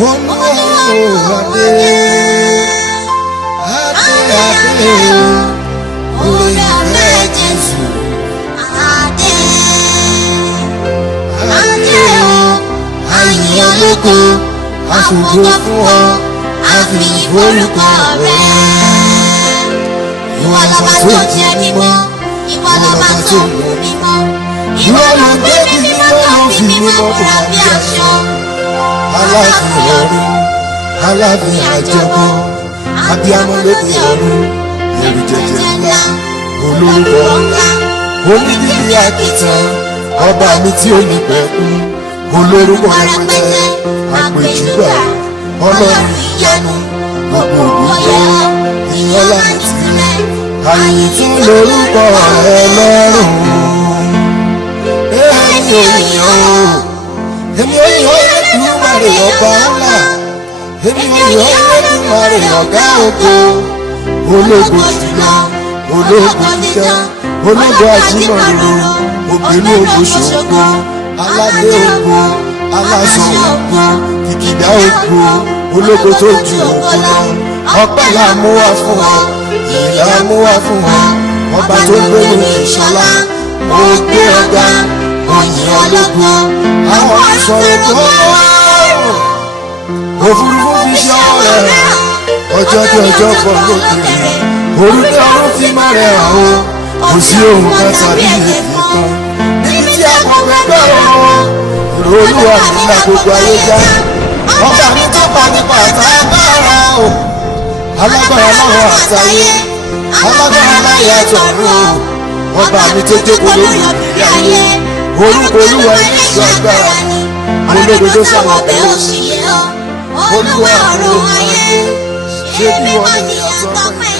Olúwadé adé orí ọ̀fẹ́ Jésù adé o àyìn ológo àfògo fún ọ àfìyìn forúkọ rẹ. Ìwọ lọba tó jẹ́ mímọ́, ìwọ lọba tó mú mímọ́, ìwọ ló gbé bí mímọ́ tó fi mímọ́ bora bí aṣọ. Aláàfin ọ̀run, aláàfin àjọbọ, abiyamọ lóde ọ̀run, ẹ̀rù jẹjẹ ńlá, olórúkọ ńlá, onídìrí àkìtàn, ọba mi tí ó ní pẹ̀kú, olórúkọ rẹpẹtẹ, àpèjúbà, ọlọ́run ìyanu, gbogbo ògbóyè ìyọlá tìrẹ, àyìn tí lórúkọ rẹ lọ́rùn. Èmi ò yàn ó, èmi ò yàn ó Olódùmarè ọba ńlá, èmi ò yàn ó Olódùmarè ọ̀gá ògo, ológo jùlọ, ológo dídán, ológo ajímọ̀rò, ògbénú ògo ṣògo, aládé ògo, aláṣọ ògo, kìkìdá ògo, ológo tó ju ògo lọ. Ọpẹ́ là mú wá fún ọ, ìyìn là mú wá fún ọ, ọba tó gbénu ìṣọlá, mo gbé ọ̀gá, òyìn ológo, àwọn ìṣòro tó òfurufú fi ṣe ọ̀rẹ́ rẹ̀, ọjọ́ dé ọjọ́ pọ̀ lókèrè, òru dé ọ̀run fi má rẹ̀ hàn ó, kò sí ohun kan tàbí èdè kan níbi tí a kò gbẹgbẹ́ ọ̀run. Ìró Olúwa nílá gbogbo ayé já, ọba mi tó bá nípa àtàgbára o, alágbára lọ́wọ́ àtayé, alágbára láyé àtọ̀run o, ọba mi tó jókòó lórí ìrírí ayé, orúkọ Olúwa ní ìṣọ́ agbára ni, olódodo sáwọn ọbẹ̀ òṣìyẹ ọ, Olúwa ọ̀run ayé, ṣé bí wọ́n ní ọ̀tọ̀ pẹ̀lú.